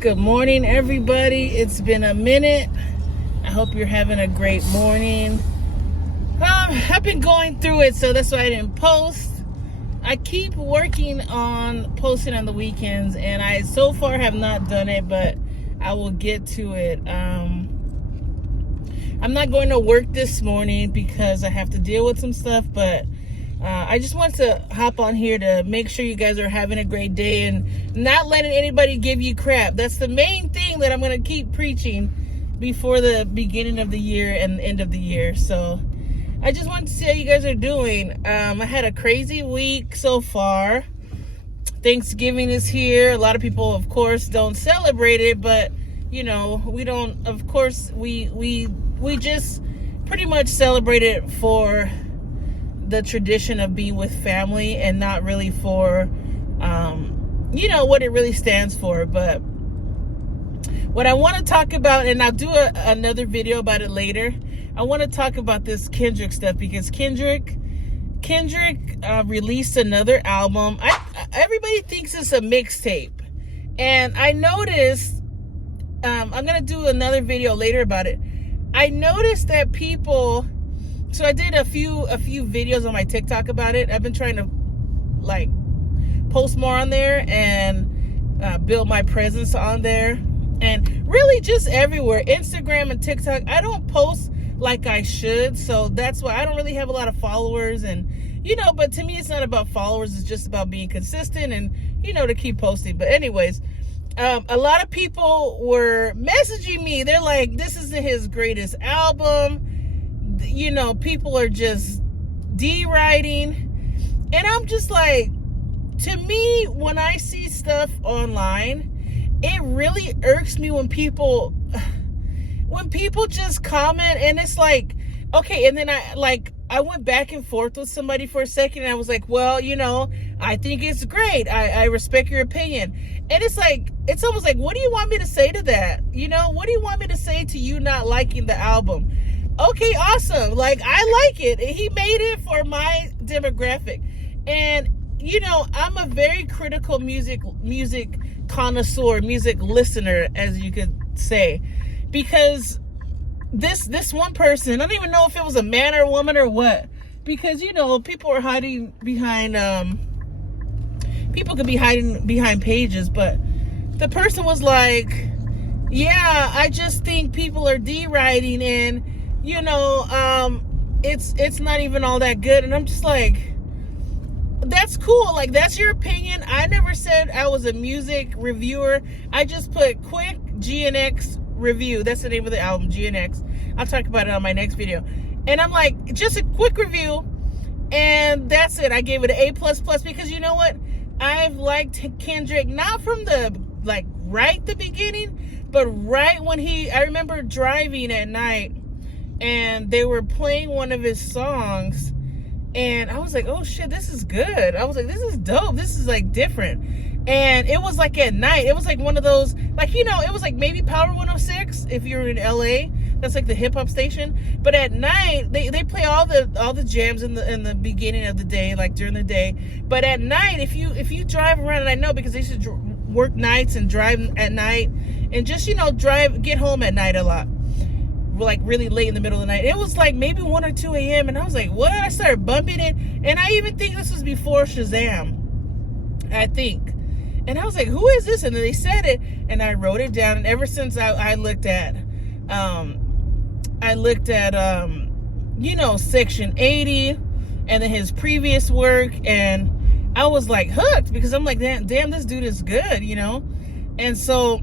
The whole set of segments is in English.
Good morning, everybody. It's been a minute. I hope you're having a great morning. I've been going through it, so that's why I didn't post. I keep working on posting on the weekends, and I so far have not done it, but I will get to it. I'm not going to work this morning because I have to deal with some stuff, but I just want to hop on here to make sure you guys are having a great day and not letting anybody give you crap. That's the main thing that I'm going to keep preaching before the beginning of the year and the end of the year. So I just wanted to see how you guys are doing. I had a crazy week so far. Thanksgiving is here. A lot of people, of course, don't celebrate it, but you know, we don't. Of course, we just pretty much celebrate it for the tradition of being with family and not really for you know what it really stands for. But what I want to talk about, and I'll do another video about it later, I want to talk about this Kendrick stuff because Kendrick released another album. Everybody thinks it's a mixtape, and I noticed I'm gonna do another video later about it. I noticed that people, so I did a few videos on my TikTok about it. I've been trying to like post more on there and build my presence on there, and really just everywhere, Instagram and TikTok. I don't post like I should, so that's why I don't really have a lot of followers. And you know, but to me it's not about followers, it's just about being consistent and you know, to keep posting. But anyways, a lot of people were messaging me. They're like, this isn't his greatest album. You know, people are just deriding. And I'm just like, to me, when I see stuff online, it really irks me when people just comment and it's like, okay, and then I went back and forth with somebody for a second and I was like, well, you know, I think it's great. I respect your opinion. And it's like, it's almost like, what do you want me to say to that? You know, what do you want me to say to you not liking the album? Okay, awesome. Like, I like it. He made it for my demographic. And, you know, I'm a very critical music connoisseur, music listener, as you could say. Because this one person, I don't even know if it was a man or a woman or what. Because, you know, people are hiding behind, people could be hiding behind pages. But the person was like, yeah, I just think people are deriding and, you know, it's not even all that good. And I'm just like, that's cool. Like, that's your opinion. I never said I was a music reviewer. I just put quick GNX review. That's the name of the album, GNX. I'll talk about it on my next video. And I'm like, just a quick review. And that's it. I gave it an A++ because you know what? I've liked Kendrick, not from the, like, right the beginning, but right when I remember driving at night and they were playing one of his songs and I was like, oh shit, this is good. I was like, this is dope. This is like different. And it was like at night. It was like one of those, like, you know, it was like maybe Power 106 if you're in LA. That's like the hip hop station. But at night, they play all the jams in the beginning of the day, like during the day. But at night, if you drive around, and I know because they used to work nights and drive at night and just, you know, get home at night a lot, like really late in the middle of the night. It was like maybe 1 or 2 a.m. and I was like, what? I started bumping it. And I even think this was before Shazam, I think. And I was like, who is this? And then they said it and I wrote it down. And ever since I looked at you know, Section 80 and then his previous work, and I was like hooked because I'm like, damn, this dude is good, you know? And so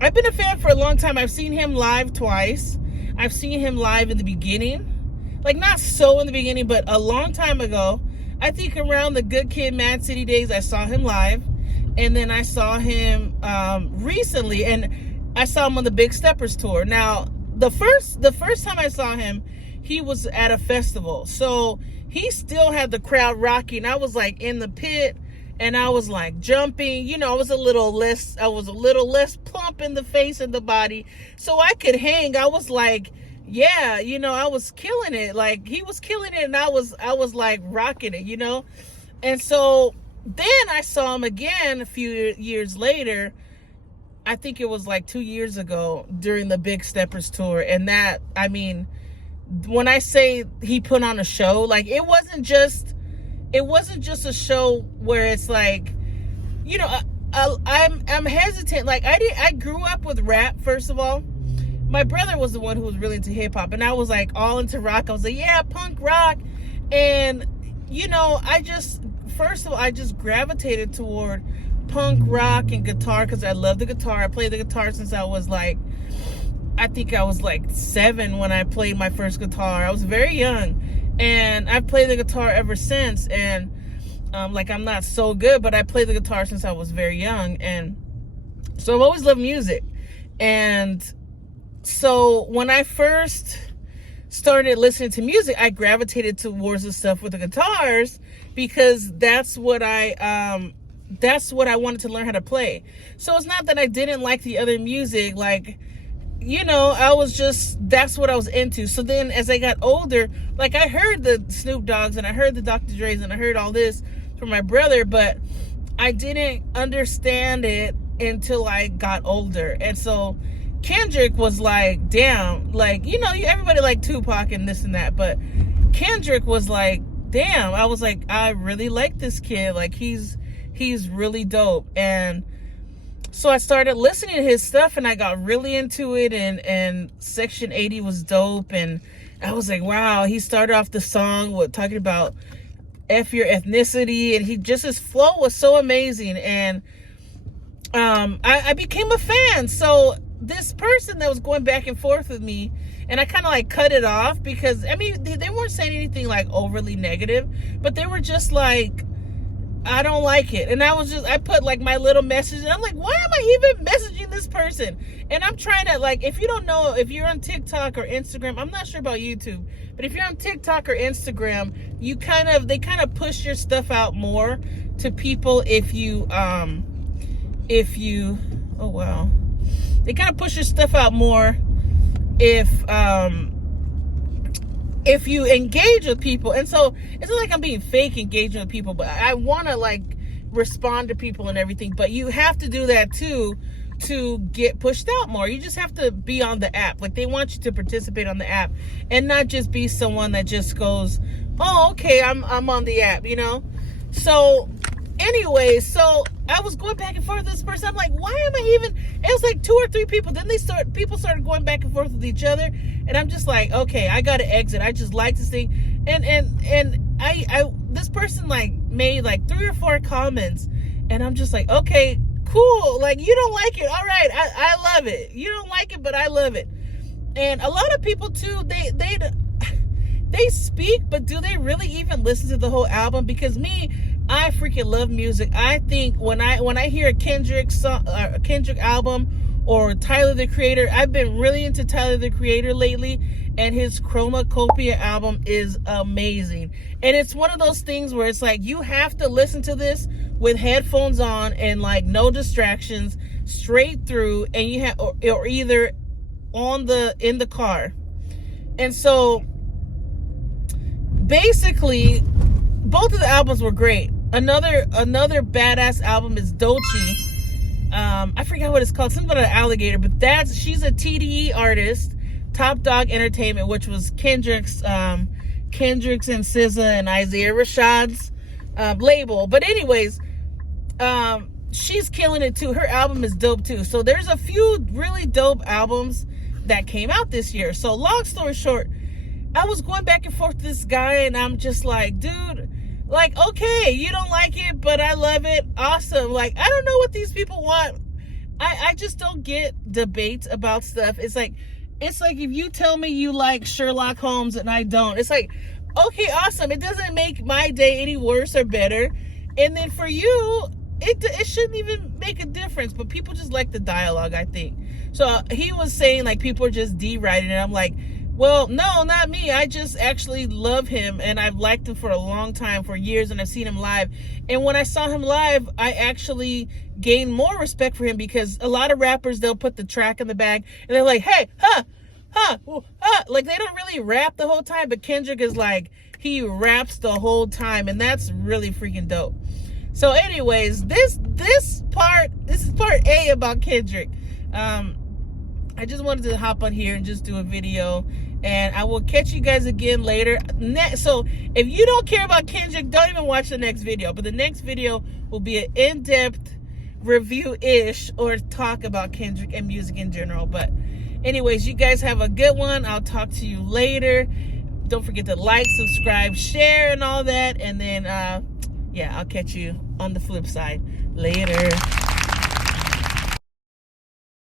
I've been a fan for a long time. I've seen him live twice. I've seen him live in the beginning, like not so in the beginning, but a long time ago. I think around the Good Kid, Mad City days, I saw him live. And then I saw him recently, and I saw him on the Big Steppers tour. Now, the first time I saw him, he was at a festival. So he still had the crowd rocking. I was like in the pit and I was like jumping. You know, I was a little less plump in the face and the body. So I could hang. I was like, yeah, you know, I was killing it. Like he was killing it and I was like rocking it, you know? And so then I saw him again a few years later. I think it was like 2 years ago during the Big Steppers tour. And that, I mean, when I say he put on a show, like it wasn't just a show where it's like, you know, I'm hesitant. Like I grew up with rap, first of all. My brother was the one who was really into hip hop, and I was like all into rock. I was like, yeah, punk rock. And you know, first of all, I just gravitated toward punk rock and guitar because I love the guitar. I played the guitar since I was like, I think I was like 7 when I played my first guitar. I was very young, and I've played the guitar ever since. And like, I'm not so good, but I played the guitar since I was very young, and so I've always loved music. And so when I first started listening to music, I gravitated towards the stuff with the guitars because that's what I wanted to learn how to play. So it's not that I didn't like the other music, like, you know, that's what I was into. So then as I got older, like I heard the Snoop Dogg's and I heard the Dr. Dre's and I heard all this from my brother, but I didn't understand it until I got older. And so Kendrick was like, damn, like, you know, everybody like Tupac and this and that, but Kendrick was like, damn. I was like, I really like this kid. Like, he's really dope. And so I started listening to his stuff and I got really into it, and Section 80 was dope. And I was like, wow, he started off the song with talking about F your ethnicity, and his flow was so amazing. And I became a fan. So this person that was going back and forth with me, and I kind of like cut it off because, I mean, they weren't saying anything like overly negative, but they were just like, I don't like it. And I put like my little message, and I'm like, why am I even messaging this person? And I'm trying to, like, if you don't know, if you're on TikTok or Instagram, I'm not sure about YouTube, but if you're on TikTok or Instagram, they kind of push your stuff out more to people if you, oh wow. They kind of push your stuff out more if you engage with people. And so it's not like I'm being fake engaging with people, but I want to like respond to people and everything. But you have to do that too to get pushed out more. You just have to be on the app. Like, they want you to participate on the app and not just be someone that just goes, oh, okay, I'm on the app, you know? So anyway, so I was going back and forth with this person. I'm like, why am I even? It was like 2 or 3 people. Then people started going back and forth with each other, and I'm just like, okay, I gotta exit. I just like this thing, and I this person like made like 3 or 4 comments, and I'm just like, okay, cool. Like, you don't like it, all right? I love it. You don't like it, but I love it. And a lot of people too, they speak, but do they really even listen to the whole album? Because me, I freaking love music. I think when I hear a Kendrick song, a Kendrick album, or Tyler the Creator, I've been really into Tyler the Creator lately, and his Chromacopia album is amazing. And it's one of those things where it's like, you have to listen to this with headphones on and like no distractions, straight through, and you have or either in the car. And so basically, both of the albums were great. Another badass album is Dolce. I forgot what it's called, something about an alligator, but she's a TDE artist, Top Dog Entertainment, which was Kendrick's and SZA and Isaiah Rashad's label. But anyways, she's killing it too. Her album is dope too. So there's a few really dope albums that came out this year. So long story short, I was going back and forth with this guy, and I'm just like, dude, like, okay, you don't like it, but I love it. Awesome. Like, I don't know what these people want. I just don't get debates about stuff. It's like if you tell me you like Sherlock Holmes and I don't, it's like, okay, awesome. It doesn't make my day any worse or better. And then for you, it shouldn't even make a difference, but people just like the dialogue, I think. So he was saying like people are just deriding it. I'm like, well, no, not me. I just actually love him, and I've liked him for a long time, for years, and I've seen him live. And when I saw him live, I actually gained more respect for him, because a lot of rappers, they'll put the track in the back, and they're like, hey, like they don't really rap the whole time, but Kendrick is like, he raps the whole time, and that's really freaking dope. So anyways, this is part A about Kendrick. I just wanted to hop on here and just do a video, and I will catch you guys again later. So if you don't care about Kendrick, don't even watch the next video, but the next video will be an in-depth review-ish or talk about Kendrick and music in general. But anyways, you guys have a good one. I'll talk to you later. Don't forget to like, subscribe, share, and all that. And then, yeah, I'll catch you on the flip side. Later.